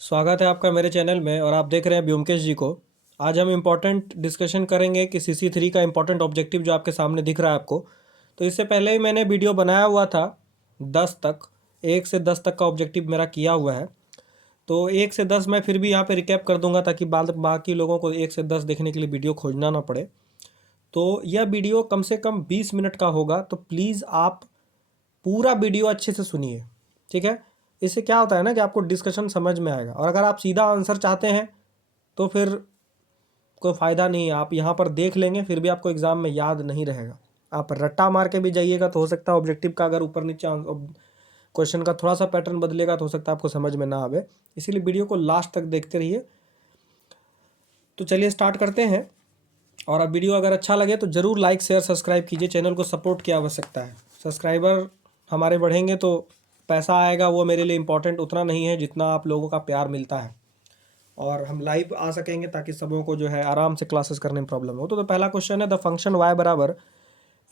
स्वागत है आपका मेरे चैनल में और आप देख रहे हैं व्योमकेश जी को। आज हम इम्पोर्टेंट डिस्कशन करेंगे कि CC3 का इम्पोर्टेंट ऑब्जेक्टिव जो आपके सामने दिख रहा है आपको। तो इससे पहले ही मैंने वीडियो बनाया हुआ था 10 तक, 1 से 10 तक का ऑब्जेक्टिव मेरा किया हुआ है। तो 1 से 10 मैं फिर भी यहाँ पे रिकैप कर दूंगा ताकि बाकी लोगों को 1 से 10 देखने के लिए वीडियो खोजना ना पड़े। तो यह वीडियो कम से कम 20 मिनट का होगा, तो प्लीज़ आप पूरा वीडियो अच्छे से सुनिए, ठीक है। इससे क्या होता है ना कि आपको डिस्कशन समझ में आएगा, और अगर आप सीधा आंसर चाहते हैं तो फिर कोई फ़ायदा नहीं है। आप यहाँ पर देख लेंगे फिर भी आपको एग्ज़ाम में याद नहीं रहेगा। आप रट्टा मार के भी जाइएगा तो हो सकता है ऑब्जेक्टिव का अगर ऊपर नीचे क्वेश्चन का थोड़ा सा पैटर्न बदलेगा तो हो सकता है आपको समझ में ना आवे। इसीलिए वीडियो को लास्ट तक देखते रहिए। तो चलिए स्टार्ट करते हैं। और अब वीडियो अगर अच्छा लगे तो ज़रूर लाइक शेयर सब्सक्राइब कीजिए। चैनल को सपोर्ट की आवश्यकता है। सब्सक्राइबर हमारे बढ़ेंगे तो पैसा आएगा, वो मेरे लिए इम्पोर्टेंट उतना नहीं है जितना आप लोगों का प्यार मिलता है, और हम लाइव आ सकेंगे ताकि सबों को जो है आराम से क्लासेस करने में प्रॉब्लम हो। तो पहला क्वेश्चन है द फंक्शन y बराबर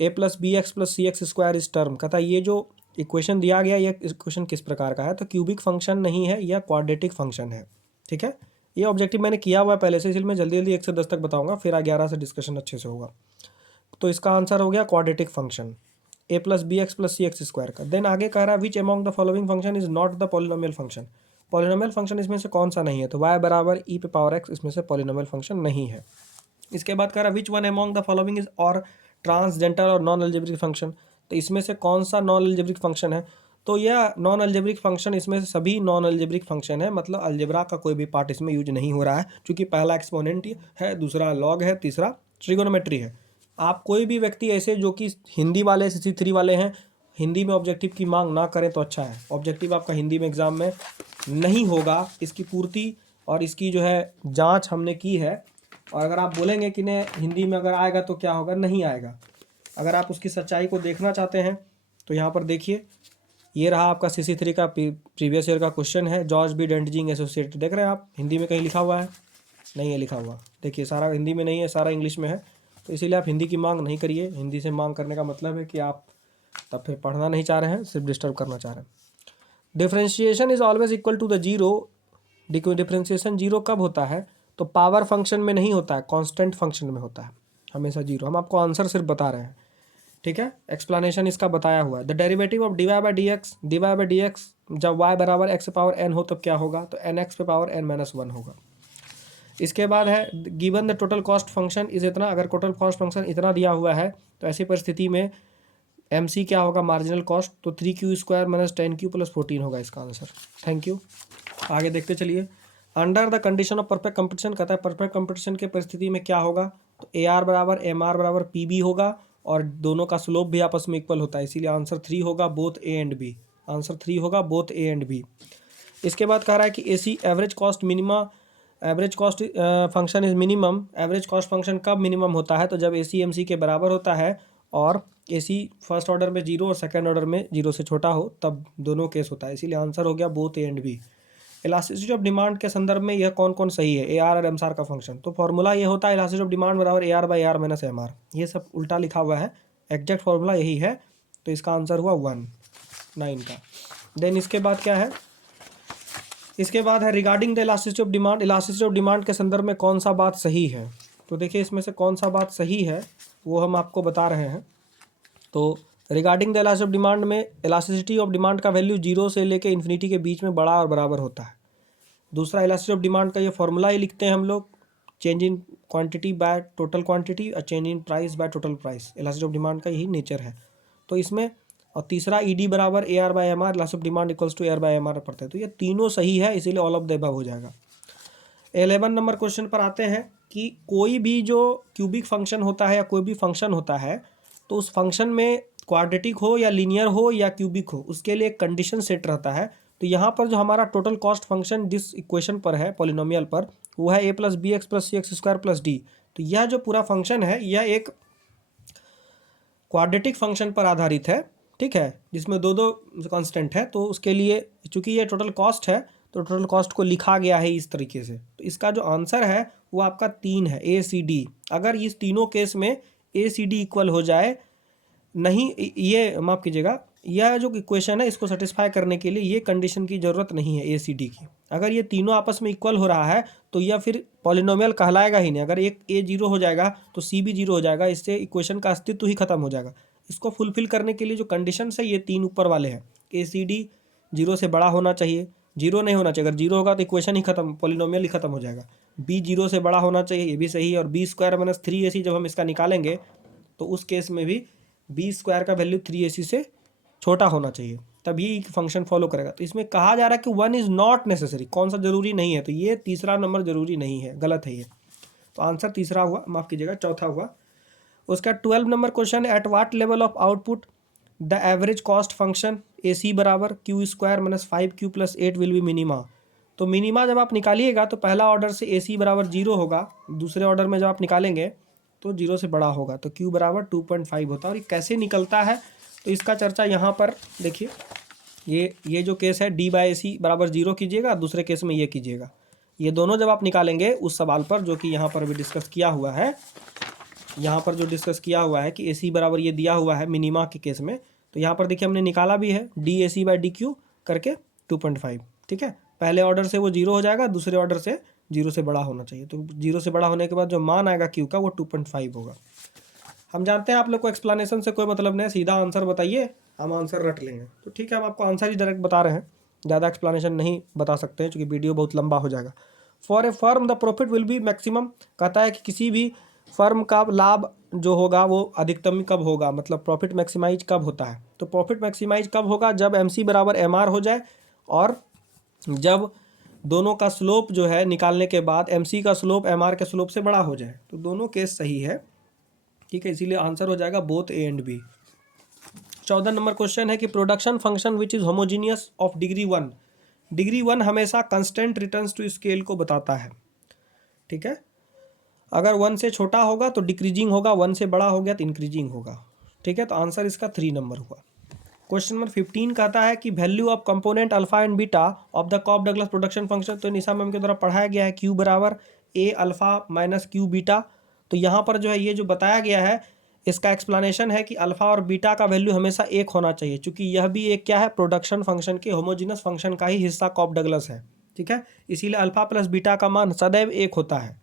a+bx+cx² इस टर्म। कहता है ये जो इक्वेशन दिया गया ये इक्वेशन किस प्रकार का है। तो क्यूबिक फंक्शन नहीं है, यह क्वाड्रेटिक फंक्शन है, ठीक है। ये ऑब्जेक्टिव मैंने किया हुआ है पहले से, इसलिए मैं जल्दी जल्दी 1 से 10 तक बताऊंगा, फिर 11 से डिस्कशन अच्छे से होगा। तो इसका आंसर हो गया क्वाड्रेटिक फंक्शन a+bx+cx² का। देन आगे कह रहा है which among the following function is not the polynomial function. Polynomial function इसमें से कौन सा नहीं है। तो y बराबर e⁻x इसमें से पॉलिनोमियल फंक्शन नहीं है। इसके बाद कह रहा है which one among the following is और ट्रांसजेंडर और नॉन अलजेब्रिक फंक्शन। तो इसमें से कौन सा नॉन अलजेब्रिक फंक्शन है। तो यह नॉन अलजेब्रिक फंक्शन, इसमें से सभी नॉन अलजेब्रिक फंक्शन है, मतलब अलजेब्रा का कोई भी पार्ट इसमें यूज नहीं हो रहा है, क्योंकि पहला एक्सपोनेंट है, दूसरा लॉग है, तीसरा ट्रिगोनोमेट्री है। आप कोई भी व्यक्ति ऐसे जो कि हिंदी वाले CC3 वाले हैं, हिंदी में ऑब्जेक्टिव की मांग ना करें तो अच्छा है। ऑब्जेक्टिव आपका हिंदी में एग्ज़ाम में नहीं होगा, इसकी पूर्ति और इसकी जो है जांच हमने की है। और अगर आप बोलेंगे कि नहीं हिंदी में अगर आएगा तो क्या होगा, नहीं आएगा। अगर आप उसकी सच्चाई को देखना चाहते हैं तो यहाँ पर देखिए, ये रहा आपका CC3 का प्रीवियस ईयर का क्वेश्चन है। जॉर्ज बी डेंटजिंग एसोसिएट, देख रहे हैं आप, हिंदी में कहीं लिखा हुआ है? नहीं है लिखा हुआ। देखिए सारा हिंदी में नहीं है, सारा इंग्लिश में है। तो इसीलिए आप हिंदी की मांग नहीं करिए। हिंदी से मांग करने का मतलब है कि आप तब फिर पढ़ना नहीं चाह रहे हैं, सिर्फ डिस्टर्ब करना चाह रहे हैं। Differentiation is always equal to the zero. Differentiation zero कब होता है। तो पावर फंक्शन में नहीं होता है, कांस्टेंट फंक्शन में होता है हमेशा जीरो। हम आपको आंसर सिर्फ बता रहे हैं, ठीक है। एक्सप्लेनेशन इसका बताया हुआ है। द डेरिवेटिव ऑफ dy/dx जब y बराबर x⁻n हो तब क्या होगा। तो nx⁻n-1 होगा। इसके बाद है given the total cost function is इतना। अगर टोटल कॉस्ट फंक्शन इतना दिया हुआ है तो ऐसी परिस्थिति में MC क्या होगा, मार्जिनल कॉस्ट। तो 3q² - 10q + 14 होगा इसका आंसर। Thank you. आगे देखते चलिए। Under the condition of perfect competition, कहता है परफेक्ट कंपटीशन के परिस्थिति में क्या होगा। तो AR बराबर MR बराबर PB होगा, और दोनों का स्लोप भी आपस में इक्वल होता है, इसीलिए आंसर 3 होगा, both A and B। Answer 3 होगा, बोथ A एंड B। इसके बाद कह रहा है कि AC average cost minima, average cost function is minimum. Average cost function कब मिनिमम होता है। तो जब AC MC के बराबर होता है और AC फर्स्ट ऑर्डर में 0 और सेकंड ऑर्डर में 0 से छोटा हो, तब दोनों केस होता है, इसीलिए आंसर हो गया both A and B। Elasticity of demand के संदर्भ में यह कौन कौन सही है, AR और MR का फंक्शन। तो फॉर्मूला ये होता है इलास्टिसिटी ऑफ डिमांड बराबर AR/AR - MR। ये सब उल्टा लिखा हुआ है, एग्जैक्ट फॉर्मूला यही है। तो इसका आंसर हुआ 1/9 का। देन इसके बाद क्या है, इसके बाद है regarding the elasticity of demand. Elasticity of demand के संदर्भ में कौन सा बात सही है। तो देखिए इसमें से कौन सा बात सही है वो हम आपको बता रहे हैं। तो regarding the elasticity of demand में इलास्टिसिटी ऑफ डिमांड का वैल्यू 0 से लेकर इन्फिनिटी के बीच में बड़ा और बराबर होता है। दूसरा इलास्टिसिटी ऑफ डिमांड का ये फॉर्मूला ही लिखते हैं हम लोग, change in quantity by total quantity और change in price by total price. Elasticity of demand का यही नेचर है। तो इसमें, और तीसरा ED बराबर AR/MR, elasticity of demand equals to AR/MR पड़ता है। तो ये तीनों सही है, इसीलिए ऑल ऑफ द अबव हो जाएगा। 11 नंबर क्वेश्चन पर आते हैं कि कोई भी जो क्यूबिक फंक्शन होता है या कोई भी फंक्शन होता है, तो उस फंक्शन में क्वाड्रेटिक हो या लीनियर हो या क्यूबिक हो, उसके लिए एक कंडीशन सेट रहता है। तो यहाँ पर जो हमारा टोटल कॉस्ट फंक्शन जिस इक्वेशन पर है, पॉलिनोमियल पर, वो है a+bx+cx² + d। तो यह जो पूरा फंक्शन है यह एक क्वाड्रेटिक फंक्शन पर आधारित है, ठीक है, जिसमें दो दो कांस्टेंट है। तो उसके लिए चूंकि ये टोटल कॉस्ट है तो टोटल कॉस्ट को लिखा गया है इस तरीके से। तो इसका जो आंसर है वो आपका 3 है, ACD। अगर इस तीनों केस में ACD इक्वल हो जाए, नहीं ये माफ़ कीजिएगा, यह जो इक्वेशन है इसको सेटिस्फाई करने के लिए ये कंडीशन की ज़रूरत नहीं है ए सी डी की। अगर ये तीनों आपस में इक्वल हो रहा है तो यह फिर पॉलिनोमियल कहलाएगा ही नहीं। अगर एक ए जीरो हो जाएगा तो सी भी जीरो हो जाएगा, इससे इक्वेशन का अस्तित्व ही खत्म हो जाएगा। इसको फुलफिल करने के लिए जो कंडीशन है ये तीन ऊपर वाले हैं। ए सी डी जीरो से बड़ा होना चाहिए, जीरो नहीं होना चाहिए। अगर जीरो होगा तो इक्वेशन ही खत्म, पॉलिनोमियल ही खत्म हो जाएगा। बी जीरो से बड़ा होना चाहिए, ये भी सही है। और बी स्क्वायर माइनस थ्री ए सी जब हम इसका निकालेंगे तो उस केस में भी बी स्क्वायर का वैल्यू थ्री ए सी से छोटा होना चाहिए, तभी फंक्शन फॉलो करेगा। तो इसमें कहा जा रहा है कि वन इज़ नॉट नेसेसरी, कौन सा जरूरी नहीं है, तो ये तीसरा नंबर जरूरी नहीं है, गलत है ये। तो आंसर तीसरा हुआ, माफ़ कीजिएगा चौथा हुआ। उसका 12 number question, at what level of output the average cost function A C बराबर Q square minus 5q plus 8 will be minima. तो मिनिमा जब आप निकालिएगा तो पहला ऑर्डर से ए सी बराबर जीरो होगा, दूसरे ऑर्डर में जब आप निकालेंगे तो जीरो से बड़ा होगा, तो q बराबर 2.5 होता है। और ये कैसे निकलता है तो इसका चर्चा यहाँ पर देखिए, ये जो केस है डी बाई ए सी बराबर जीरो कीजिएगा, दूसरे केस में ये कीजिएगा। ये दोनों जब आप निकालेंगे उस सवाल पर जो कि यहाँ पर अभी डिस्कस किया हुआ है, यहाँ पर जो डिस्कस किया हुआ है कि ए सी बराबर ये दिया हुआ है मिनिमा के केस में, तो यहाँ पर देखिए हमने निकाला भी है D A C by D Q करके 2.5। ठीक है, पहले ऑर्डर से वो जीरो हो जाएगा, दूसरे ऑर्डर से जीरो से बड़ा होना चाहिए। तो जीरो से बड़ा होने के बाद जो मान आएगा क्यू का वो 2.5 होगा। हम जानते हैं आप लोग को एक्सप्लेनेशन से कोई मतलब नहीं है, सीधा आंसर बताइए, हम आंसर रट लेंगे। तो ठीक है, हम आपको आंसर ही डायरेक्ट बता रहे हैं, ज़्यादा एक्सप्लेनेशन नहीं बता सकते हैं क्योंकि वीडियो बहुत लंबा हो जाएगा। For a firm the profit will be maximum, कहता है कि किसी भी फर्म का लाभ जो होगा वो अधिकतम कब होगा, मतलब प्रॉफिट मैक्सिमाइज कब होता है। तो प्रॉफिट मैक्सिमाइज कब होगा, जब एम सी बराबर एम आर हो जाए और जब दोनों का स्लोप जो है निकालने के बाद एम सी का स्लोप एम आर के स्लोप से बड़ा हो जाए। तो दोनों केस सही है, ठीक है, इसीलिए आंसर हो जाएगा both A and B. 14 number question है कि production function which is homogeneous of degree 1, degree 1 हमेशा कंस्टेंट रिटर्न्स टू स्केल को बताता है। ठीक है, अगर 1 से छोटा होगा तो डिक्रीजिंग होगा, 1 से बड़ा हो गया तो इंक्रीजिंग होगा। ठीक है, तो आंसर इसका 3 नंबर हुआ। क्वेश्चन नंबर 15 कहता है कि value of component alpha and beta of the Cobb Douglas production function. तो निशा मैम के द्वारा पढ़ाया गया है क्यू बराबर ए अल्फा माइनस क्यू बीटा। तो यहाँ पर जो है ये जो बताया गया है इसका एक्सप्लेनेशन है कि अल्फा और बीटा का वैल्यू हमेशा एक होना चाहिए, क्योंकि यह भी एक क्या है, प्रोडक्शन फंक्शन के होमोजीनस फंक्शन का ही हिस्सा कॉफ डगलस है। ठीक है, इसीलिए अल्फा प्लस बीटा का मान सदैव एक होता है,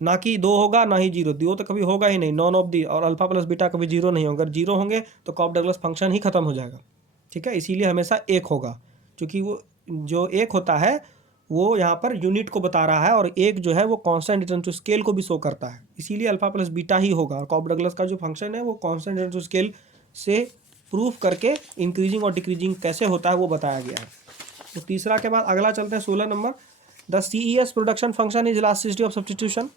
ना कि दो होगा ना ही जीरो, दो तो कभी होगा ही नहीं, नॉन ऑफ दी। और अल्फा प्लस बीटा कभी जीरो नहीं होगा, अगर जीरो होंगे तो कॉफ डगलस फंक्शन ही खत्म हो जाएगा। ठीक है, इसीलिए हमेशा एक होगा, क्योंकि वो जो एक होता है वो यहाँ पर यूनिट को बता रहा है, और एक जो है वो कांस्टेंट रिटर्न टू स्केल को भी शो करता है, इसीलिए अल्फा प्लस बीटा ही होगा। और कॉफ डगलस का जो फंक्शन है वो कांस्टेंट रिटर्न टू स्केल से प्रूफ करके इंक्रीजिंग और डिक्रीजिंग कैसे होता है वो बताया गया है। तो तीसरा के बाद अगला चलते हैं 16 number, the CES production function is elasticity of substitution.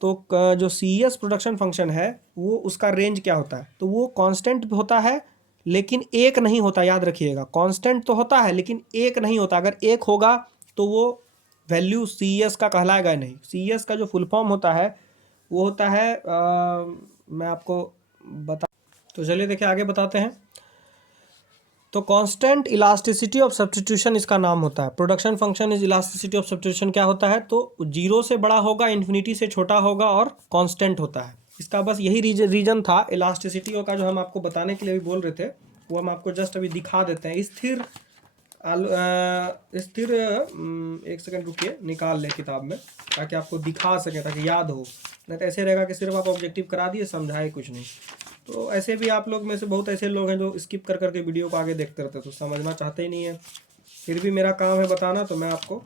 तो जो CES प्रोडक्शन फंक्शन है वो उसका रेंज क्या होता है, तो वो कांस्टेंट होता है लेकिन एक नहीं होता, याद रखिएगा, कांस्टेंट तो होता है लेकिन एक नहीं होता। अगर एक होगा तो वो वैल्यू CES का कहलाएगा नहीं। CES का जो फुल फॉर्म होता है वो होता है मैं आपको बता, तो चलिए देखिए आगे बताते हैं। तो कांस्टेंट इलास्टिसिटी ऑफ सब्स्टिट्यूशन इसका नाम होता है। Production function is elasticity of substitution क्या होता है, तो जीरो से बड़ा होगा, इन्फिनिटी से छोटा होगा और कांस्टेंट होता है। इसका बस यही रीजन था इलास्टिसिटी का, जो हम आपको बताने के लिए भी बोल रहे थे, वो हम आपको जस्ट अभी दिखा देते हैं। स्थिर एक सेकंड रुकिए, निकाल लें किताब में ताकि आपको दिखा सकें, ताकि याद हो, नहीं तो ऐसे रहेगा कि सिर्फ आप ऑब्जेक्टिव करा दिए, समझाए कुछ नहीं। तो ऐसे भी आप लोग में से बहुत ऐसे लोग हैं जो स्किप कर करके वीडियो को आगे देखते रहते, तो समझना चाहते ही नहीं है। फिर भी मेरा काम है बताना, तो मैं आपको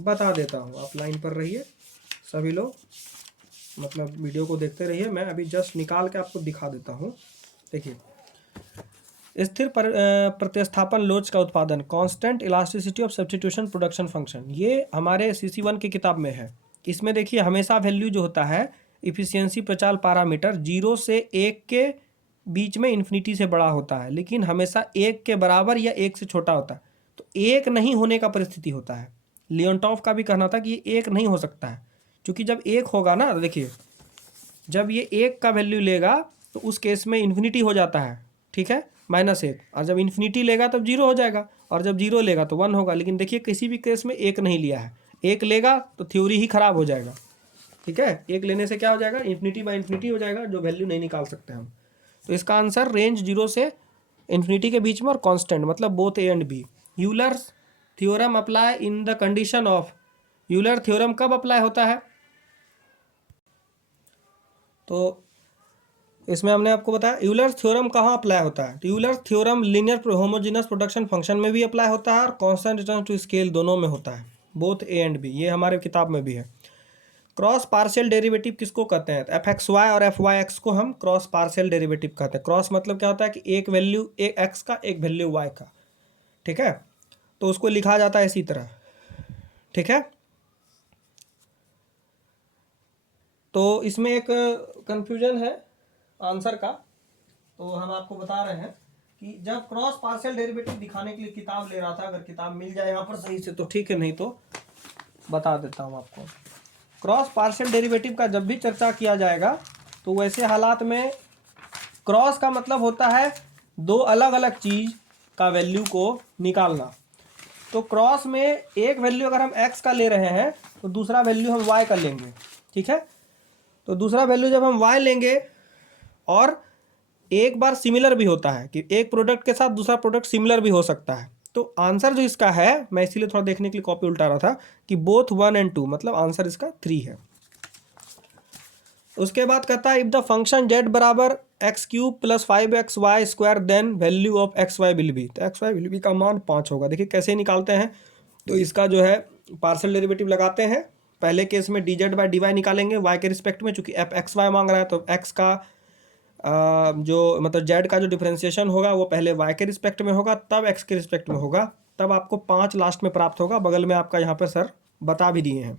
बता देता हूँ। आप लाइन पर रहिए सभी लोग, मतलब वीडियो को देखते रहिए, मैं अभी जस्ट निकाल के आपको दिखा देता हूँ। देखिए, स्थिर प्रतिस्थापन लोच का उत्पादन, constant elasticity of substitution production function, ये हमारे CC1 की किताब में है। इसमें देखिए हमेशा वैल्यू जो होता है इफिशियंसी प्रचाल पैरामीटर 0 से 1 के बीच में इन्फिनिटी से बड़ा होता है, लेकिन हमेशा 1 के बराबर या 1 से छोटा होता है। तो 1 नहीं होने का परिस्थिति होता है। लियोनटॉफ का भी कहना था कि ये 1 नहीं हो सकता है, क्योंकि जब 1 होगा ना, देखिए जब ये 1 का वैल्यू लेगा तो उस केस में इन्फिनिटी हो जाता है, ठीक है, -1। और जब इन्फिनिटी लेगा तब 0 हो जाएगा, और जब 0 लेगा तो 1 होगा। लेकिन देखिए किसी भी केस में 1 नहीं लिया है, 1 लेगा तो थ्योरी ही खराब हो जाएगा। ठीक है, 1 लेने से क्या हो जाएगा, इन्फिनिटी बाय इन्फिनिटी हो जाएगा, जो वैल्यू नहीं निकाल सकते हम। तो इसका आंसर रेंज 0 से इन्फिनिटी के बीच में, और कांस्टेंट मतलब both A and B. Euler's theorem apply in the condition of, Euler theorem कब अप्लाई होता है? तो इसमें हमने आपको बताया यूलर थ्योरम कहाँ अप्लाई होता है। तो Euler theorem linear homogeneous production function में भी अप्लाई होता है और कांस्टेंट रिटर्न टू स्केल दोनों में होता है, बोथ ए एंड बी। ये हमारे किताब में भी है। क्रॉस पार्शियल डेरिवेटिव किसको कहते हैं? एफ एक्स वाई और एफ वाई एक्स को हम क्रॉस पार्शियल डेरिवेटिव कहते हैं। क्रॉस मतलब क्या होता है कि एक वैल्यू एक एक्स का, एक वैल्यू वाई का, ठीक है। तो उसको लिखा जाता है इसी तरह, ठीक है। तो इसमें एक कंफ्यूजन है आंसर का, तो हम आपको बता रहे हैं कि जब क्रॉस पार्शियल डेरिवेटिव दिखाने के लिए किताब ले रहा था, अगर किताब मिल जाए यहाँ पर सही से तो ठीक है, नहीं तो बता देता हूँ आपको। क्रॉस पार्शियल डेरिवेटिव का जब भी चर्चा किया जाएगा तो वैसे हालात में क्रॉस का मतलब होता है दो अलग अलग चीज़ का वैल्यू को निकालना। तो क्रॉस में एक वैल्यू अगर हम x का ले रहे हैं तो दूसरा वैल्यू हम y का लेंगे, ठीक है। तो दूसरा वैल्यू जब हम y लेंगे, और एक बार सिमिलर भी होता है कि एक प्रोडक्ट के साथ दूसरा प्रोडक्ट सिमिलर भी हो सकता है। तो आंसर जो इसका है, मैं इसीलिए थोड़ा देखने के लिए कॉपी उल्टा रहा था, कि बोथ 1 और 2, मतलब आंसर इसका 3 है। उसके बाद कहता है इफ द फंक्शन z बराबर x³ + 5xy² then value of xy will be. तो xy विल बी का मान 5 होगा। देखिए कैसे निकालते हैं। तो इसका जो है पार्शियल डेरिवेटिव लगाते हैं। पहले केस में dz/dy निकालेंगे y के रिस्पेक्ट में, चूंकि f xy मांग रहा है तो x का जो मतलब z का जो डिफरेंशिएशन होगा वो पहले y के रिस्पेक्ट में होगा, तब x के रिस्पेक्ट में होगा, तब आपको 5 लास्ट में प्राप्त होगा। बगल में आपका यहाँ पर सर बता भी दिए हैं।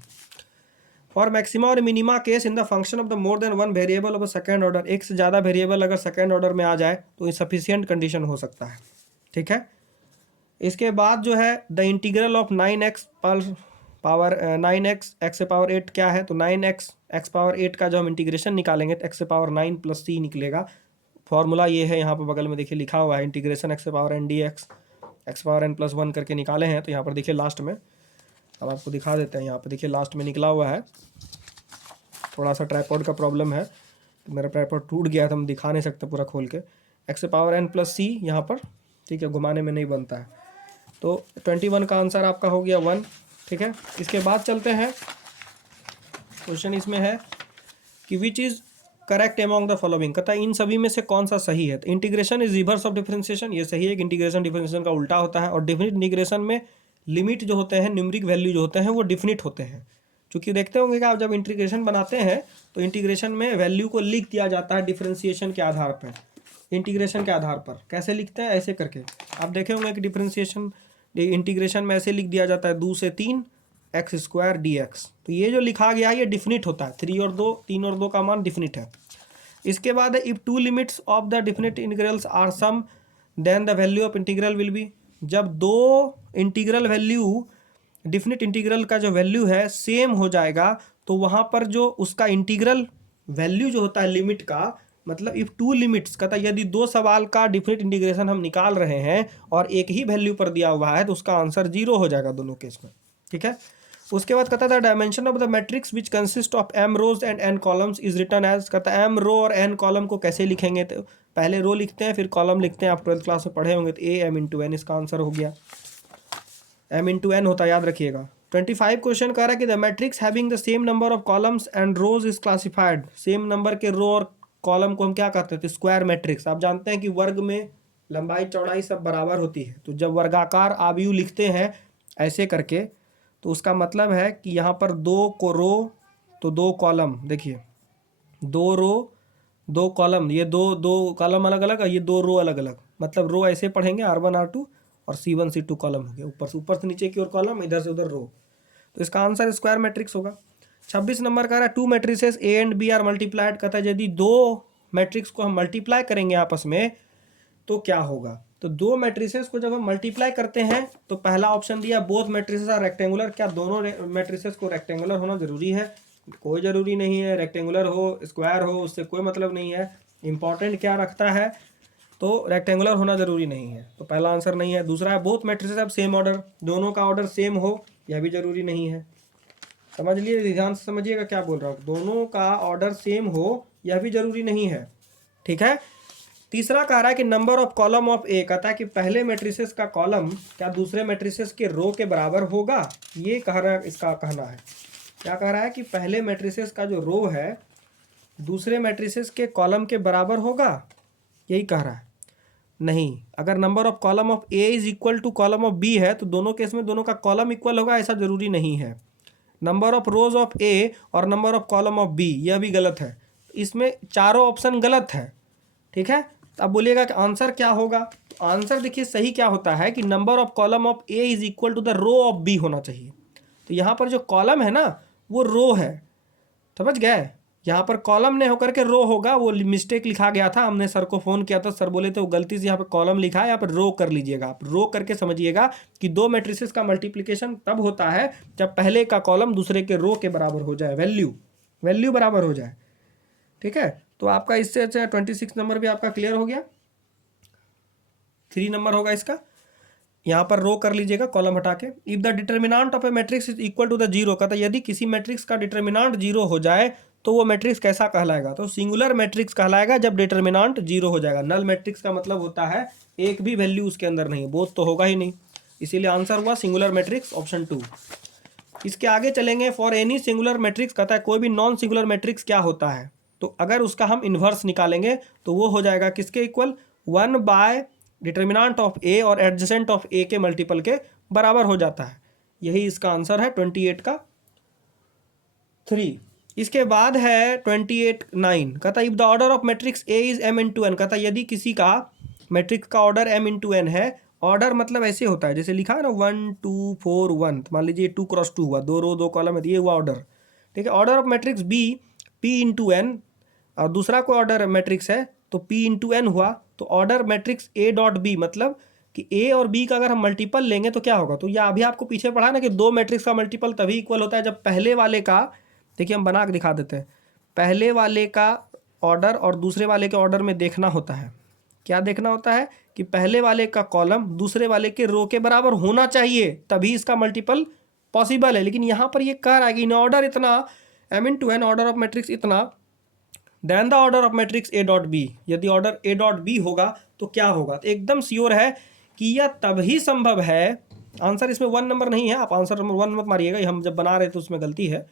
फॉर मैक्सिमा और minima case in the function of the more than one variable of second order, एक से ज़्यादा वेरिएबल अगर सेकंड ऑर्डर में आ जाए तो इनसफिशिएंट कंडीशन हो सकता है, ठीक है। इसके बाद जो है the integral of 9x power 9x x से पावर 8 क्या है? तो 9x x पावर 8 का जो हम इंटीग्रेशन निकालेंगे तो x से पावर 9 + c निकलेगा। फॉर्मूला ये है, यहाँ पर बगल में देखिए लिखा हुआ है, इंटीग्रेशन x से power n dx x power n + 1 करके निकाले हैं। तो यहाँ पर देखिए लास्ट में, अब आपको दिखा देते हैं, यहाँ पर देखिए लास्ट में निकला हुआ है। थोड़ा सा ट्राइपॉड का प्रॉब्लम है, तो मेरा ट्राइपॉड टूट गया था, हम दिखा नहीं सकते पूरा खोल के। x से पावर n + c यहाँ पर, ठीक है, घुमाने में नहीं बनता है। तो 21 का आंसर आपका हो गया 1, ठीक है। इसके बाद चलते हैं, क्वेश्चन इसमें है कि which is correct among the following, कहता है इन सभी में से कौन सा सही है। तो integration is reverse of differentiation, ये सही है कि इंटीग्रेशन डिफरेंशिएशन का उल्टा होता है। और डिफिनिट इंटीग्रेशन में लिमिट जो होते हैं, न्यूमरिक वैल्यू जो होते हैं वो डिफिनिट होते हैं। चूँकि देखते होंगे कि आप जब इंटीग्रेशन बनाते हैं तो इंटीग्रेशन में वैल्यू को लिख दिया जाता है डिफरेंशिएशन के आधार पर, इंटीग्रेशन के आधार पर। कैसे लिखते हैं? ऐसे करके आप देखे होंगे कि डिफरेंशिएशन इंटीग्रेशन में ऐसे लिख दिया जाता है 2 से 3 x² dx। तो ये जो लिखा गया है ये डिफिनिट होता है, 3 और 2 का मान डिफिनिट है। इसके बाद है if 2 limits of the definite integrals are sum then the value of integral will be. जब दो इंटीग्रल वैल्यू, डिफिनिट इंटीग्रल का जो वैल्यू है सेम हो जाएगा, तो वहाँ पर जो उसका इंटीग्रल वैल्यू जो होता है लिमिट का, मतलब इफ 2 लिमिट्स, कहता है यदि 2 सवाल का डिफिनिट इंटीग्रेशन हम निकाल रहे हैं और एक ही वैल्यू पर दिया हुआ है तो उसका आंसर 0 हो जाएगा दोनों केस में, ठीक है। उसके बाद कहता था dimension of the matrix which consist of m rows and n columns is written as. कहता है m रो और n कॉलम को कैसे लिखेंगे? तो पहले रो लिखते हैं फिर कॉलम लिखते हैं। आप 12th क्लास में पढ़े होंगे। तो a m × n इसका आंसर हो गया, m × n होता है, याद रखिएगा। 25 क्वेश्चन कह रहा है कि the matrix having the same number of columns and rows is classified. Same number के रो और कॉलम को हम क्या कहते थे? Square matrix. आप जानते हैं कि वर्ग में लंबाई चौड़ाई सब बराबर होती है, तो जब वर्गाकार आव्यूह लिखते हैं ऐसे करके, तो उसका मतलब है कि यहाँ पर 2 को रो तो 2 कॉलम, देखिए 2 रो 2 कॉलम, ये दो कॉलम अलग अलग, ये 2 रो अलग अलग, मतलब रो ऐसे पढ़ेंगे R1 R2 और C1 C2 कॉलम हो गया, ऊपर से नीचे की ओर कॉलम, इधर से उधर रो। तो इसका आंसर स्क्वायर मैट्रिक्स होगा। 26 नंबर का रहा है 2 matrices A and B are multiplied. कहता है यदि 2 मैट्रिक्स को हम मल्टीप्लाई करेंगे आपस में तो क्या होगा? तो 2 मैट्रिसेस को जब हम मल्टीप्लाई करते हैं तो पहला ऑप्शन दिया बोथ मैट्रिसेस आर रेक्टेंगुलर। क्या दोनों मैट्रिसेस को रेक्टेंगुलर होना जरूरी है? कोई ज़रूरी नहीं है। रेक्टेंगुलर हो स्क्वायर हो उससे कोई मतलब नहीं है। इंपॉर्टेंट क्या रखता है? तो रेक्टेंगुलर होना जरूरी नहीं है, तो पहला आंसर नहीं है। दूसरा है both matrices of same order, दोनों का ऑर्डर सेम हो, यह भी जरूरी नहीं है। समझ लिए, ध्यान से समझिएगा क्या बोल रहा हूँ। दोनों का ऑर्डर सेम हो यह भी जरूरी नहीं है, ठीक है। तीसरा कह रहा है कि नंबर ऑफ कॉलम ऑफ ए, कहता है कि पहले मैट्रिसेस का कॉलम क्या दूसरे मैट्रिसेस के रो के बराबर होगा, ये कह रहा है, इसका कहना है। क्या कह रहा है कि पहले मैट्रिसेस का जो रो है दूसरे मैट्रिसेस के कॉलम के बराबर होगा, यही कह रहा है। नहीं, अगर number of column of A is equal to column of B है तो दोनों केस में दोनों का कॉलम इक्वल होगा, ऐसा जरूरी नहीं है। Number of rows of A और number of column of B, यह भी गलत है। इसमें चारों ऑप्शन गलत है, ठीक है। अब बोलिएगा कि आंसर क्या होगा, तो आंसर देखिए सही क्या होता है कि number of column of A is equal to the row of B होना चाहिए। तो यहाँ पर जो कॉलम है ना वो रो है, समझ गए। यहाँ पर कॉलम नहीं होकर के रो होगा, वो मिस्टेक लिखा गया था, हमने सर को फ़ोन किया था, सर बोले थे वो गलती से यहाँ पर कॉलम लिखा है, यहाँ पर रो कर लीजिएगा। आप रो करके समझिएगा कि दो मैट्रिसेस का मल्टीप्लिकेशन तब होता है जब पहले का कॉलम दूसरे के रो के बराबर हो जाए, वैल्यू बराबर हो जाए, ठीक है। तो आपका इससे अच्छा 26 नंबर भी आपका क्लियर हो गया। 3 नंबर होगा इसका, यहाँ पर रो कर लीजिएगा कॉलम हटा के। If the determinant of a matrix is equal to the zero, कहता है यदि किसी मैट्रिक्स का डिटर्मिनांट जीरो हो जाए तो वो मैट्रिक्स कैसा कहलाएगा, तो सिंगुलर मैट्रिक्स कहलाएगा जब डिटर्मिनांट जीरो हो जाएगा। नल मैट्रिक्स का मतलब होता है एक भी वैल्यू उसके अंदर नहीं, बोथ तो होगा ही नहीं, इसीलिए आंसर हुआ सिंगुलर मैट्रिक्स ऑप्शन 2। इसके आगे चलेंगे, फॉर एनी सिंगुलर मैट्रिक्स, कहता है कोई भी नॉन सिंगुलर मैट्रिक्स क्या होता है, तो अगर उसका हम इन्वर्स निकालेंगे तो वो हो जाएगा किसके equal, 1 bye determinant of A और एडजेसेंट ऑफ ए के मल्टीपल के बराबर हो जाता है। यही इसका आंसर है 28 का 3। इसके बाद है 28(9), कहता है if the order of matrix A is m into N, कहता है यदि किसी का मैट्रिक्स का ऑर्डर m इंटू एन है, ऑर्डर मतलब ऐसे होता है जैसे लिखा है ना 1 2 4 1, मान लीजिए 2 क्रॉस 2 हुआ, 2 रो 2 कॉलम है, ये हुआ ऑर्डर, ठीक है। Order of matrix B p into N, और दूसरा कोई ऑर्डर मैट्रिक्स है तो p इंटू एन हुआ, तो order matrix a dot B, मतलब कि a और b का अगर हम मल्टीपल लेंगे तो क्या होगा, तो यह अभी आपको पीछे पढ़ा ना कि दो मैट्रिक्स का मल्टीपल तभी इक्वल होता है जब पहले वाले का, देखिए हम बना के दिखा देते हैं, पहले वाले का ऑर्डर और दूसरे वाले के ऑर्डर में देखना होता है, क्या देखना होता है कि पहले वाले का कॉलम दूसरे वाले के रो के बराबर होना चाहिए, तभी इसका मल्टीपल पॉसिबल है। लेकिन यहाँ पर ये कह रहा है कि इन ऑर्डर इतना m into N, order of matrix इतना, then the order of matrix A dot B, यदि ऑर्डर ए डॉट बी होगा तो क्या होगा, तो एकदम श्योर है कि यह तभी संभव है। आंसर इसमें 1 नंबर नहीं है, आप आंसर नंबर 1 मत मारिएगा, हम जब बना रहे थे उसमें गलती है,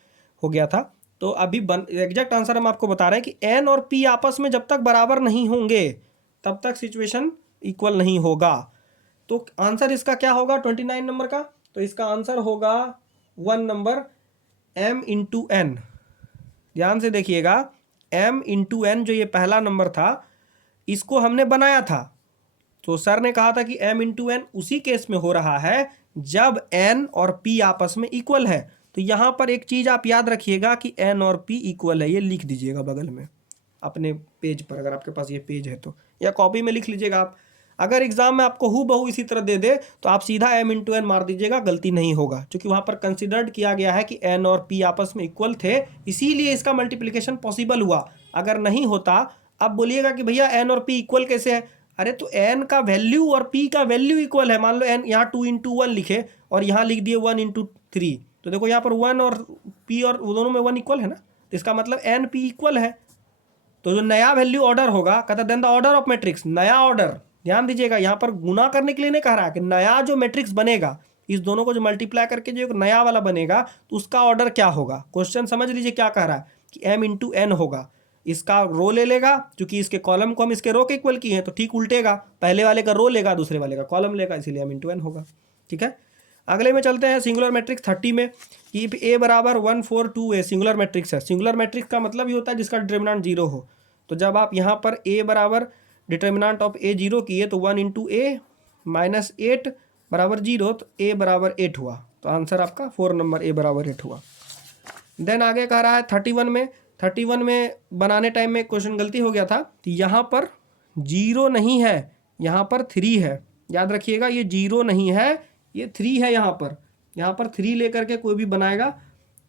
हो गया था। तो अभी एग्जैक्ट आंसर हम आपको बता रहे हैं कि एन और पी आपस में जब तक बराबर नहीं होंगे तब तक सिचुएशन इक्वल नहीं होगा। तो आंसर इसका क्या होगा 29 नंबर का, तो इसका आंसर होगा 1 नंबर m इंटू एन। ध्यान से देखिएगा, m इंटू एन जो ये पहला नंबर था इसको हमने बनाया था, तो सर ने कहा था कि m इंटू एन उसी केस में हो रहा है जब n और p आपस में इक्वल है। तो यहाँ पर एक चीज़ आप याद रखिएगा कि n और p इक्वल है, ये लिख दीजिएगा बगल में अपने पेज पर, अगर आपके पास ये पेज है तो, या कॉपी में लिख लीजिएगा आप। अगर एग्जाम में आपको हूबहू इसी तरह दे दे तो आप सीधा m इंटू एन मार दीजिएगा, गलती नहीं होगा, क्योंकि वहाँ पर कंसिडर्ड किया गया है कि n और p आपस में इक्वल थे, इसीलिए इसका मल्टीप्लिकेशन पॉसिबल हुआ। अगर नहीं होता, अब बोलिएगा कि भैया n और p इक्वल कैसे है, अरे तो n का वैल्यू और p का वैल्यू इक्वल है। मान लो n यहाँ 2 इंटू 1 लिखे और यहाँ लिख दिए 1 इंटू 3, तो देखो यहाँ पर 1 और p और वो दोनों में 1 इक्वल है ना, तो इसका मतलब n p इक्वल है। तो जो नया वैल्यू ऑर्डर होगा, कहता then the order of matrix, नया ऑर्डर, ध्यान दीजिएगा यहाँ पर गुना करने के लिए नहीं कह रहा है कि नया जो मैट्रिक्स बनेगा, इस दोनों को जो मल्टीप्लाई करके जो एक नया वाला बनेगा तो उसका ऑर्डर क्या होगा। क्वेश्चन समझ लीजिए क्या कह रहा है कि m इंटू एन होगा, इसका रो ले लेगा, क्योंकि इसके कॉलम को हम इसके रो के इक्वल किए हैं तो ठीक उल्टेगा, पहले वाले का रो लेगा दूसरे वाले का कॉलम लेगा, इसीलिए m इंटू एन होगा, ठीक है। अगले में चलते हैं सिंगुलर मैट्रिक्स 30 में, कि a बराबर 1 4 2 a सिंगुलर मैट्रिक्स है। सिंगुलर मैट्रिक्स का मतलब ये होता है जिसका डिटर्मिनेंट 0 हो। तो जब आप यहाँ पर a बराबर डिटर्मिनेंट ऑफ a 0 किए तो 1 इंटू ए माइनस 8 बराबर 0, तो a बराबर 8 हुआ, तो आंसर आपका 4 नंबर a बराबर 8 हुआ। देन आगे कह रहा है 31 में बनाने टाइम में क्वेश्चन गलती हो गया था, तो यहाँ पर 0 नहीं है, यहाँ पर 3 है, याद रखिएगा ये 0 नहीं है, ये 3 है। यहाँ पर 3 लेकर के कोई भी बनाएगा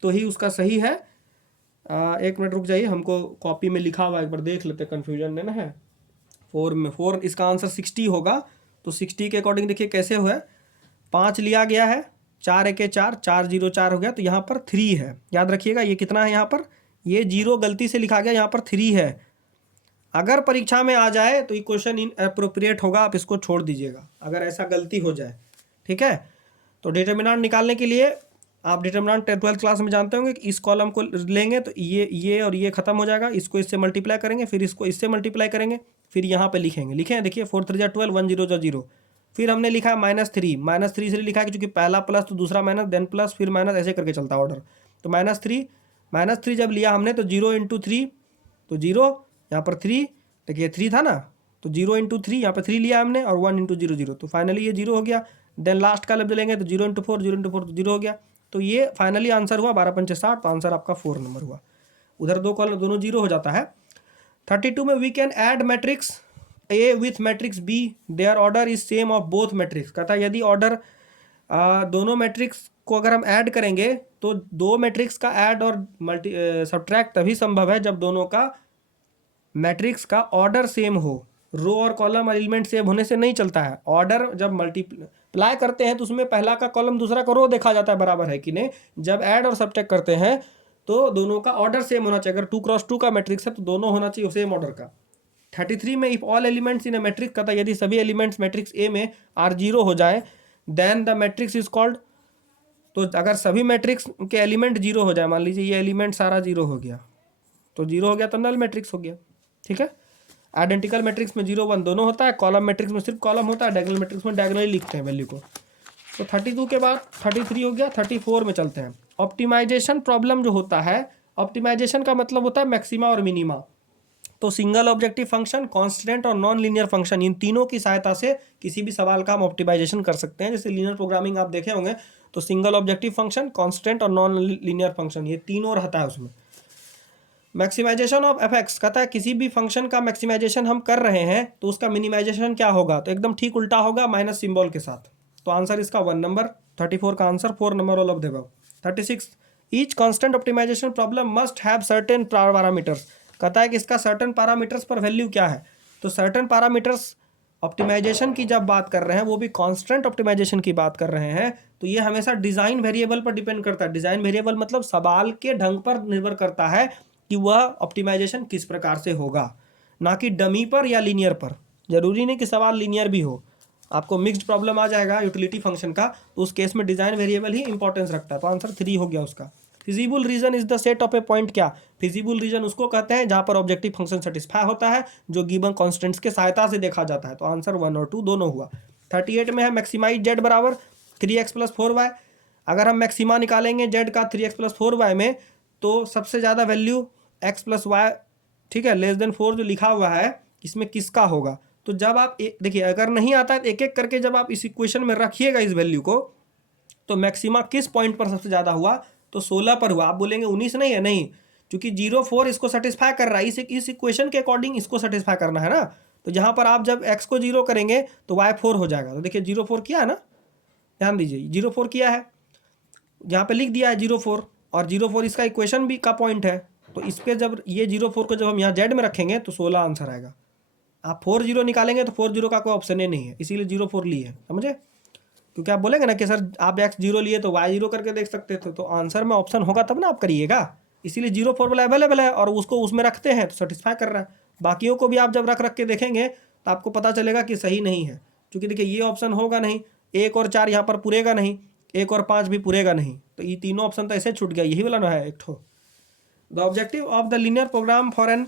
तो ही उसका सही है। 1 मिनट रुक जाइए, हमको कॉपी में लिखा हुआ एक बार देख लेते, कन्फ्यूजन नहीं ना है। 4 में 4 इसका आंसर 60 होगा, तो 60 के अकॉर्डिंग देखिए कैसे हुआ है, 5 लिया गया है, 4 1 4 4 0 4 हो गया, तो यहाँ पर 3 है। याद रखिएगा ये कितना है, यहाँ पर ये 0 गलती से लिखा गया, यहाँ पर 3 है। अगर परीक्षा में आ जाए तो ये क्वेश्चन इन अप्रोप्रिएट होगा, आप इसको छोड़ दीजिएगा अगर ऐसा गलती हो जाए, ठीक है। तो डिटर्मिनेंट निकालने के लिए आप डिटर्मिनेंट 12th क्लास में जानते होंगे कि इस कॉलम को लेंगे तो ये और ये खत्म हो जाएगा, इसको इससे मल्टीप्लाई करेंगे, फिर इसको इससे मल्टीप्लाई करेंगे, फिर यहाँ पे लिखेंगे, लिखे हैं देखिए 4 3 12 1 0 0। फिर हमने लिखा है -3 इसलिए लिखा है क्योंकि पहला प्लस तो दूसरा माइनस, देन प्लस फिर माइनस, ऐसे करके चलता है ऑर्डर। तो -3 जब लिया हमने तो 0 × 3 तो 0, यहाँ पर 3, देखिए 3 था ना, तो 0 × 3 यहाँ पर 3 लिया हमने और 1 × 0 0, तो फाइनली ये 0 हो गया। देन लास्ट का लफ्ज लेंगे तो 0 × 4 0 × 4 तो 0 हो गया। तो ये फाइनली आंसर हुआ 12 पंचे 60, तो आंसर आपका 4 नंबर हुआ। उधर दो कॉलम दोनों 0 हो जाता है। 32 में we can add matrix A with matrix B, their order is same of both matrix. कहता है यदि ऑर्डर दोनों मैट्रिक्स को अगर हम ऐड करेंगे तो दो मैट्रिक्स का ऐड और सब्ट्रैक्ट तभी संभव है जब दोनों का मैट्रिक्स का ऑर्डर सेम हो। रो और कॉलम एलिमेंट सेम होने से नहीं चलता है। ऑर्डर जब मल्टीप्लाई करते हैं तो उसमें पहला का कॉलम दूसरा का रो देखा जाता है बराबर है कि नहीं। जब ऐड और सब्ट्रैक्ट करते हैं तो दोनों का ऑर्डर सेम होना चाहिए। अगर 2 × 2 का मैट्रिक्स है तो दोनों होना चाहिए सेम ऑर्डर का। 33 में if all elements in A matrix, कहता है यदि सभी एलिमेंट्स मैट्रिक्स ए में आर 0 हो जाए then the matrix is called. तो अगर सभी मैट्रिक्स के एलिमेंट 0 हो जाए, मान लीजिए ये एलिमेंट सारा 0 हो गया, तो 0 हो गया तो नल मैट्रिक्स हो गया, ठीक है। आइडेंटिकल मैट्रिक्स में 0 1 दोनों होता है, कॉलम मैट्रिक्स में सिर्फ कॉलम होता है, डायगोनल मैट्रिक्स में डायगोनली लिखते हैं वैल्यू को। तो 32 के बाद 33 हो गया। 34 में चलते हैं। ऑप्टिमाइजेशन प्रॉब्लम जो होता है, ऑप्टिमाइजेशन का मतलब होता है मैक्सिमा और मिनिमा। तो सिंगल ऑब्जेक्टिव फंक्शन, कांस्टेंट और नॉन लीनियर फंक्शन, इन तीनों की सहायता से किसी भी सवाल का हम ऑप्टिमाइजेशन कर सकते हैं। जैसे लीनियर प्रोग्रामिंग आप देखे होंगे तो सिंगल ऑब्जेक्टिव फंक्शन, कांस्टेंट और नॉन लीनियर फंक्शन, ये तीनों रहता है उसमें। मैक्सिमाइजेशन ऑफ एफएक्स, कहता है किसी भी फंक्शन का मैक्सिमाइजेशन हम कर रहे हैं तो उसका मिनिमाइजेशन क्या होगा, तो एकदम ठीक उल्टा होगा, माइनस सिंबल के साथ। तो आंसर इसका 1 नंबर। 34 का answer 4 number all of the above. 36 each constant optimization problem must have certain parameters, कहता है कि इसका सर्टेन पैरामीटर्स पर वैल्यू क्या है। तो सर्टेन पैरामीटर्स ऑप्टिमाइजेशन की जब बात कर रहे हैं, वो भी कांस्टेंट ऑप्टिमाइजेशन की बात कर रहे हैं, तो ये हमेशा डिज़ाइन वेरिएबल पर डिपेंड करता है। डिज़ाइन वेरिएबल मतलब सवाल के ढंग पर निर्भर करता है कि वह ऑप्टिमाइजेशन किस प्रकार से होगा, ना कि डमी पर या लीनियर पर। जरूरी नहीं कि सवाल लीनियर भी हो, आपको मिक्स्ड प्रॉब्लम आ जाएगा यूटिलिटी फंक्शन का, तो उस केस में डिज़ाइन वेरिएबल ही इंपॉर्टेंस रखता है। तो आंसर 3 हो गया उसका। Feasible region is the set of A point, क्या फिजिबल रीजन उसको कहते हैं जहाँ पर ऑब्जेक्टिव फंक्शन सेटिस्फाई होता है, जो गिवन कॉन्स्टेंट्स के सहायता से देखा जाता है। तो आंसर 1 और 2 दोनों हुआ। 38 में है मैक्सिमाइज जेड बराबर 3x + 4y। अगर हम मैक्सिमा निकालेंगे जेड का 3x + 4y में, तो सबसे ज़्यादा वैल्यू x + y, ठीक है, <4 जो लिखा हुआ है इसमें किसका होगा। तो जब आप देखिए अगर नहीं आता है एक एक करके जब आप इस इक्वेशन में रखिएगा इस वैल्यू को, तो मैक्सिमा किस पॉइंट पर सबसे ज़्यादा हुआ, तो 16 पर हुआ। आप बोलेंगे 19 नहीं है, नहीं, क्योंकि 0 4 इसको सेटिस्फाई कर रहा है, इस इक्वेशन के अकॉर्डिंग इसको सेटिस्फाई करना है ना। तो जहाँ पर आप जब x को 0 करेंगे तो y 4 हो जाएगा। तो देखिए 0 4 किया है ना, ध्यान दीजिए 0 4 किया है, यहाँ पे लिख दिया है 0 4, और 0 4 इसका इक्वेशन भी का पॉइंट है। तो इस पर जब ये 0 4 को जब हम यहाँ जेड में रखेंगे तो 16 आंसर आएगा। आप 4 0 निकालेंगे तो 4 0 का कोई ऑप्शन ही नहीं है, इसीलिए 0 4 लिए है, समझे। क्योंकि आप बोलेंगे ना कि सर आप x 0 लिए तो y 0 करके देख सकते थे, तो आंसर में ऑप्शन होगा तब ना आप करिएगा। इसीलिए 0 4 वाला अवेलेबल है और उसको उसमें रखते हैं तो सेटिस्फाई कर रहा है। बाकियों को भी आप जब रख के देखेंगे तो आपको पता चलेगा कि सही नहीं है, क्योंकि देखिए ये ऑप्शन होगा नहीं, 1 और 4 यहाँ पर पूरेगा नहीं, 1 और 5 भी पूरेगा नहीं, तो ये तीनों ऑप्शन तो ऐसे छूट गया, यही वाला ना है एक ठो। The objective of the linear program for an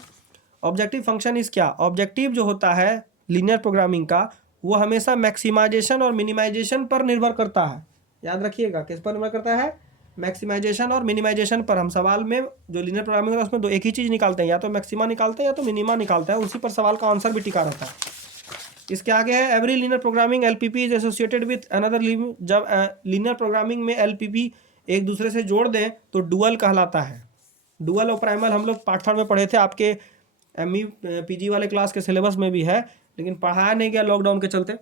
objective function is, क्या ऑब्जेक्टिव जो होता है लीनियर प्रोग्रामिंग का, वो हमेशा मैक्सिमाइजेशन और मिनिमाइजेशन पर निर्भर करता है। याद रखिएगा किस पर निर्भर करता है, मैक्सिमाइजेशन और मिनिमाइजेशन पर। हम सवाल में जो लीनियर प्रोग्रामिंग होता है उसमें दो एक ही चीज़ निकालते हैं, या तो मैक्सिमा निकालते हैं या तो मिनिमा निकालते हैं, उसी पर सवाल का आंसर भी टिका रहता है। इसके आगे है every linear programming LPP is associated with another. जब लीनियर प्रोग्रामिंग में एलपीपी एक दूसरे से जोड़ दें तो डुअल कहलाता है। डुअल और प्राइमल हम लोग पार्ट 3 में पढ़े थे, आपके एमई पीजी वाले क्लास के सिलेबस में भी है, लेकिन पढ़ाया नहीं गया लॉकडाउन के चलते।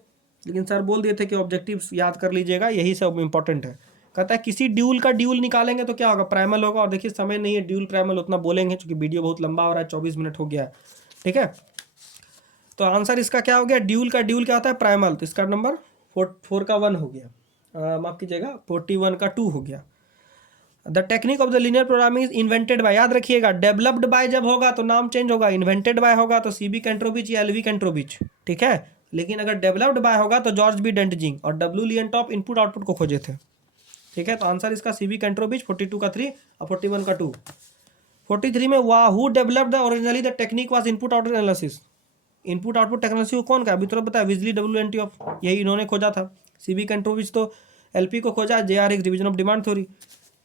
लेकिन सर बोल दिए थे कि ऑब्जेक्टिव्स याद कर लीजिएगा, यही सब इंपॉर्टेंट है। कहता है किसी ड्यूल का ड्यूल निकालेंगे तो क्या होगा, प्राइमल होगा। और देखिए समय नहीं है ड्यूल प्राइमल उतना बोलेंगे, क्योंकि वीडियो बहुत लंबा हो रहा है, 24 मिनट हो गया है, ठीक है। तो आंसर इसका क्या हो गया, ड्यूल का ड्यूल क्या होता है, प्राइमल। तो इसका नंबर 4 का 1 हो गया, माफ़ कीजिएगा 41 का 2 हो गया। The technique of the linear programming is invented by, याद रखिएगा, डेवलप्ड बाय जब होगा तो नाम चेंज होगा, इन्वेंटेड बाय होगा तो सीबी कैंट्रोबिच या एलवी कैंट्रोबिच, ठीक है। लेकिन अगर डेवलप्ड बाय होगा तो जॉर्ज बी डेंटजिंग और डब्ल्यू लिएंटॉप इनपुट आउटपुट को खोजे थे, ठीक है। तो आंसर इसका सीबी कैंट्रोबिच, 42 का 3 और 41 का 2। 43 में who developed originally the technique was input output analysis, input output technology को कौन का, अभी तुरंत बताया, विजली WNT, यही इन्होंने खोजा था। सीबी कैंट्रोबिच तो एलपी को खोजा, JRX division of demand theory.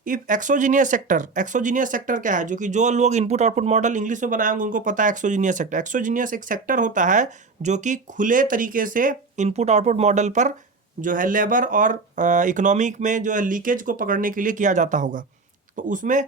If exogenous sector, exogenous sector क्या है, जो कि जो लोग इनपुट आउटपुट मॉडल इंग्लिश में बनाएंगे उनको पता है एक्सोजीनियस सेक्टर। एक्सोजीनियस एक सेक्टर होता है जो कि खुले तरीके से इनपुट आउटपुट मॉडल पर जो है लेबर और इकोनॉमिक में जो है लीकेज को पकड़ने के लिए किया जाता होगा, तो उसमें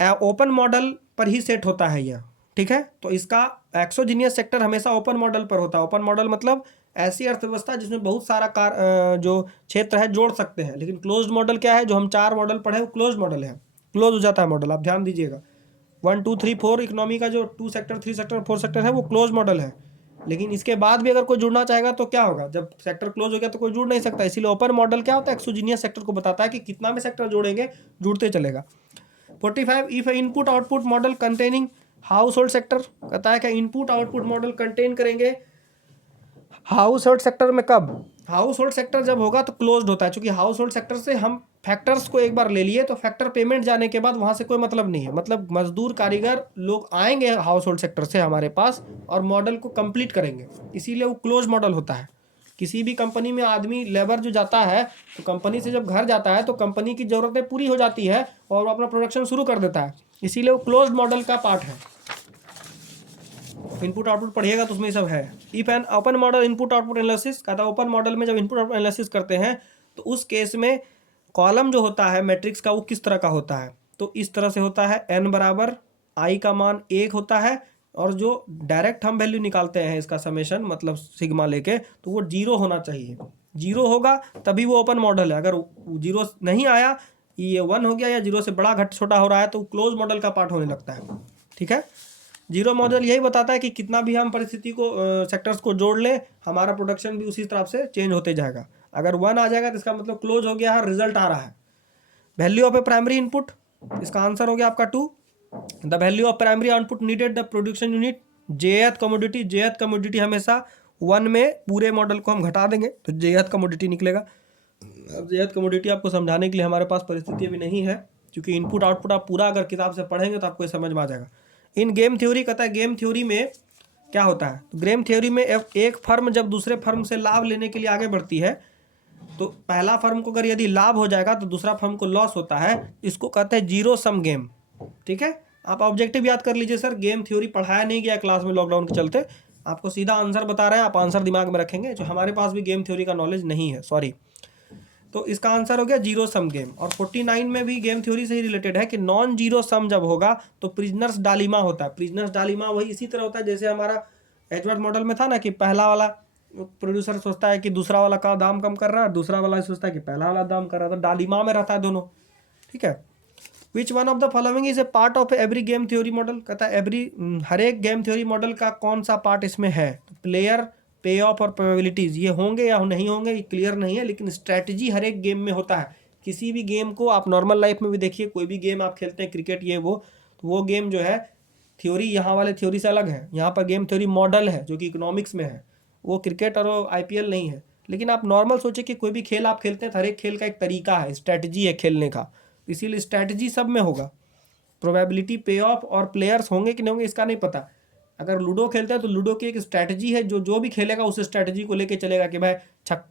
ओपन मॉडल पर ही सेट होता है यह, ठीक है। तो इसका एक्सोजीनियस सेक्टर हमेशा ओपन मॉडल पर होता है। ओपन मॉडल मतलब ऐसी अर्थव्यवस्था जिसमें बहुत सारा जो क्षेत्र है जोड़ सकते हैं। लेकिन क्लोज्ड मॉडल क्या है, जो हम 4 मॉडल पढ़े वो क्लोज्ड मॉडल है, क्लोज हो जाता है मॉडल, आप ध्यान दीजिएगा। 1 2 3 4 इकोनॉमी का जो 2 सेक्टर 3 सेक्टर 4 सेक्टर है वो क्लोज मॉडल है। लेकिन इसके बाद भी अगर कोई जुड़ना चाहेगा तो क्या होगा, जब सेक्टर क्लोज हो गया तो कोई जुड़ नहीं सकता। इसीलिए ओपन मॉडल क्या होता है, एक्सोजीनियस सेक्टर को बताता है कि कितना भी सेक्टर जोड़ेंगे जुड़ते चलेगा। 45 if input output model containing house hold sector, कहता है कि इनपुट आउटपुट मॉडल कंटेन करेंगे हाउस होल्ड सेक्टर में। कब हाउस होल्ड सेक्टर जब होगा तो क्लोज्ड होता है, क्योंकि हाउस होल्ड सेक्टर से हम फैक्टर्स को एक बार ले लिए तो फैक्टर पेमेंट जाने के बाद वहां से कोई मतलब नहीं है। मतलब मजदूर कारीगर लोग आएंगे हाउस होल्ड सेक्टर से हमारे पास और मॉडल को कंप्लीट करेंगे, इसीलिए वो क्लोज मॉडल होता है। किसी भी कंपनी में आदमी लेबर जो जाता है तो कंपनी से जब घर जाता है तो कंपनी की ज़रूरतें पूरी हो जाती है और वो अपना प्रोडक्शन शुरू कर देता है, इसीलिए वो क्लोज्ड मॉडल का पार्ट है। इनपुट आउटपुट पढ़िएगा तो उसमें सब है। If an open model input output analysis, कहता है ओपन मॉडल में जब इनपुट आउटपुट एनालिसिस करते हैं तो उस केस में कॉलम जो होता है मैट्रिक्स का वो किस तरह का होता है, तो इस तरह से होता है, n बराबर i का मान 1 होता है और जो डायरेक्ट हम वैल्यू निकालते हैं इसका समेशन मतलब सिग्मा लेके तो वो 0 होना चाहिए। 0 होगा तभी वो ओपन मॉडल है। अगर 0 नहीं आया, ये 1 हो गया या 0 से बड़ा घट छोटा हो रहा है तो क्लोज मॉडल का पार्ट होने लगता है, ठीक है। 0 मॉडल यही बताता है कि कितना भी हम परिस्थिति को सेक्टर्स को जोड़ ले हमारा प्रोडक्शन भी उसी तरफ से चेंज होते जाएगा। अगर 1 आ जाएगा तो इसका मतलब क्लोज हो गया है, रिजल्ट आ रहा है। Value of A primary input, इसका आंसर हो गया आपका 2। The value of primary output needed the production unit, जेथ कमोडिटी, जेथ कमोडिटी हमेशा 1 में पूरे मॉडल को हम घटा देंगे तो जेथ कमोडिटी निकलेगा। अब जेथ कमोडिटी आपको समझाने के लिए हमारे पास परिस्थिति अभी नहीं है, क्योंकि इनपुट आउटपुट आप पूरा अगर किताब से पढ़ेंगे तो आपको ये समझ में आ जाएगा। इन गेम थ्योरी, कहता है गेम थ्योरी में क्या होता है, तो गेम थ्योरी में एक फर्म जब दूसरे फर्म से लाभ लेने के लिए आगे बढ़ती है तो पहला फर्म को अगर यदि लाभ हो जाएगा तो दूसरा फर्म को लॉस होता है, इसको कहते हैं जीरो सम गेम, ठीक है। आप ऑब्जेक्टिव याद कर लीजिए, सर गेम थ्योरी पढ़ाया नहीं गया क्लास में लॉकडाउन के चलते, आपको सीधा आंसर बता रहे हैं, आप आंसर दिमाग में रखेंगे, जो हमारे पास भी गेम थ्योरी का नॉलेज नहीं है, सॉरी। तो इसका आंसर हो गया जीरो सम गेम। और 49 में भी गेम थ्योरी से ही रिलेटेड है कि नॉन जीरो सम जब होगा तो प्रिजनर्स डालिमा होता है। प्रिजनर्स डालिमा वही इसी तरह होता है जैसे हमारा एजवर्ड मॉडल में था ना, कि पहला वाला प्रोड्यूसर सोचता है कि दूसरा वाला का दाम कम कर रहा है, दूसरा वाला सोचता है कि पहला वाला दाम कर रहा है, तो डालिमा में रहता है दोनों, ठीक है। Which one of the following is a part of every game theory model, कहता है हर एक गेम थ्योरी मॉडल का कौन सा पार्ट इसमें है, प्लेयर, पे ऑफ और प्रोबेबिलिटीज, ये होंगे या नहीं होंगे ये क्लियर नहीं है, लेकिन स्ट्रैटेजी हर एक गेम में होता है। किसी भी गेम को आप नॉर्मल लाइफ में भी देखिए, कोई भी गेम आप खेलते हैं क्रिकेट ये वो, तो वो गेम जो है थ्योरी यहाँ वाले थ्योरी से अलग है। यहाँ पर गेम थ्योरी मॉडल है जो कि इकोनॉमिक्स में है, वो क्रिकेट और IPL नहीं है। लेकिन आप नॉर्मल सोचिए कि कोई भी खेल आप खेलते हैं तो हर एक खेल का एक तरीका है, स्ट्रैटेजी है खेलने का, इसीलिए स्ट्रैटेजी सब में होगा। प्रोबेबिलिटी, पे ऑफ और प्लेयर्स होंगे कि नहीं होंगे इसका नहीं पता। अगर लूडो खेलते हैं तो लूडो की एक स्ट्रैटेजी है, जो भी खेलेगा उस स्ट्रैटेजी को लेके चलेगा कि भाई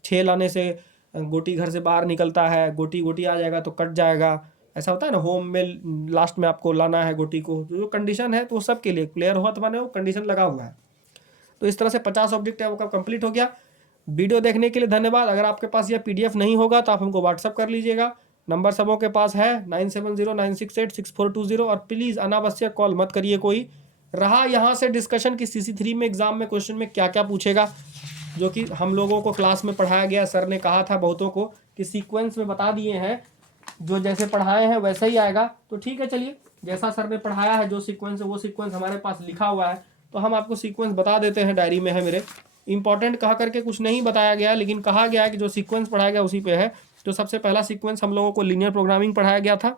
6 लाने से गोटी घर से बाहर निकलता है, गोटी आ जाएगा तो कट जाएगा, ऐसा होता है ना। होम में लास्ट में आपको लाना है गोटी को, जो कंडीशन है तो वो सब के लिए प्लेयर हुआ तो माने वो कंडीशन लगा हुआ है। तो इस तरह से 50 ऑब्जेक्ट है वो कंप्लीट हो गया। वीडियो देखने के लिए धन्यवाद। अगर आपके पास यह PDF नहीं होगा तो आप हमको व्हाट्सअप कर लीजिएगा, नंबर सबों के पास है 9709686420। और प्लीज़ अनावश्यक कॉल मत करिए कोई। रहा यहाँ से डिस्कशन कि CC3 में एग्जाम में क्वेश्चन में क्या क्या पूछेगा, जो कि हम लोगों को क्लास में पढ़ाया गया, सर ने कहा था बहुतों को कि सीक्वेंस में बता दिए हैं, जो जैसे पढ़ाए हैं वैसा ही आएगा। तो ठीक है, चलिए जैसा सर ने पढ़ाया है जो सीक्वेंस है वो सीक्वेंस हमारे पास लिखा हुआ है, तो हम आपको सीक्वेंस बता देते हैं, डायरी में है मेरे। इंपॉर्टेंट कहा करके कुछ नहीं बताया गया, लेकिन कहा गया है कि जो सीक्वेंस पढ़ाया गया उसी पे है। तो सबसे पहला सीक्वेंस हम लोगों को लीनियर प्रोग्रामिंग पढ़ाया गया था,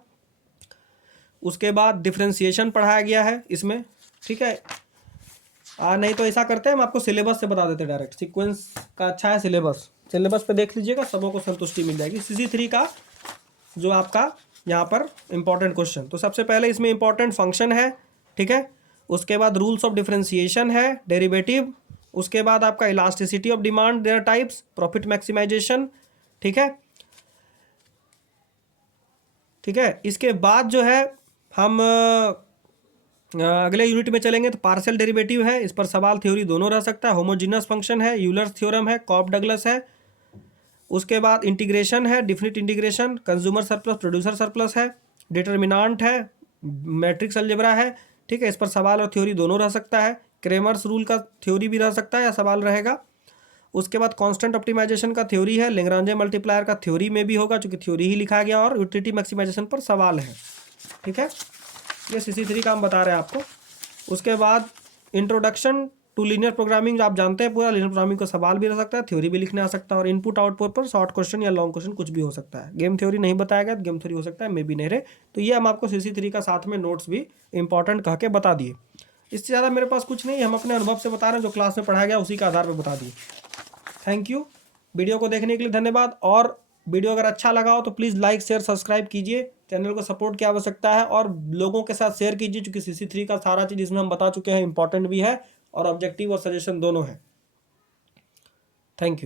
उसके बाद डिफ्रेंसिएशन पढ़ाया गया है इसमें, ठीक है। नहीं तो ऐसा करते हैं, हम आपको सिलेबस से बता देते हैं डायरेक्ट, सीक्वेंस का अच्छा है सिलेबस, सिलेबस पे देख लीजिएगा, सबों को संतुष्टि मिल जाएगी। CC3 का जो आपका यहाँ पर इंपॉर्टेंट क्वेश्चन, तो सबसे पहले इसमें इंपॉर्टेंट फंक्शन है, ठीक है। उसके बाद रूल्स ऑफ डिफरेंशिएशन है, डेरिवेटिव, उसके बाद आपका elasticity of demand, their types, profit maximization, ठीक है, ठीक है। इसके बाद जो है हम अगले यूनिट में चलेंगे तो पार्शियल डेरिवेटिव है, इस पर सवाल थ्योरी दोनों रह सकता है। होमोजीनियस फंक्शन है, यूलर्स थ्योरम है, कॉप डगलस है। उसके बाद इंटीग्रेशन है, definite integration, consumer surplus, producer surplus है, डिटर्मिनांट है, मैट्रिक्स अलजेब्रा है, ठीक है। इस पर सवाल और थ्योरी दोनों रह सकता है। क्रेमर्स रूल का थ्योरी भी रह सकता है या सवाल रहेगा। उसके बाद कांस्टेंट ऑप्टिमाइजेशन का थ्योरी है, लेग्रांजे मल्टीप्लायर का थ्योरी में भी होगा क्योंकि थ्योरी ही लिखा गया, और यूटिलिटी मैक्सिमाइजेशन पर सवाल है, ठीक है। ये CC3 का हम बता रहे हैं आपको। उसके बाद इंट्रोडक्शन टू लीनियर प्रोग्रामिंग, आप जानते हैं पूरा, लीनियर प्रोग्रामिंग का सवाल भी रह सकता है, थ्योरी भी लिखने आ सकता है, और इनपुट आउटपुट पर शॉर्ट क्वेश्चन या लॉन्ग क्वेश्चन कुछ भी हो सकता है। गेम थ्योरी नहीं बताया गया, गेम थ्योरी हो सकता है, मे भी नहीं रहे। तो ये हम आपको CC3 का साथ में नोट्स भी इंपॉर्टेंट कह के बता दिए। इससे ज़्यादा मेरे पास कुछ नहीं, हम अपने अनुभव से बता रहे हैं, जो क्लास में पढ़ाया गया उसी के आधार पर बता दिए। थैंक यू, वीडियो को देखने के लिए धन्यवाद। और वीडियो अगर अच्छा लगा हो तो प्लीज़ लाइक शेयर सब्सक्राइब कीजिए, चैनल को सपोर्ट की आवश्यकता है, और लोगों के साथ शेयर कीजिए, क्योंकि CC3 का सारा चीज़ इसमें हम बता चुके हैं, इंपॉर्टेंट भी है और ऑब्जेक्टिव और सजेशन दोनों है। Thank you.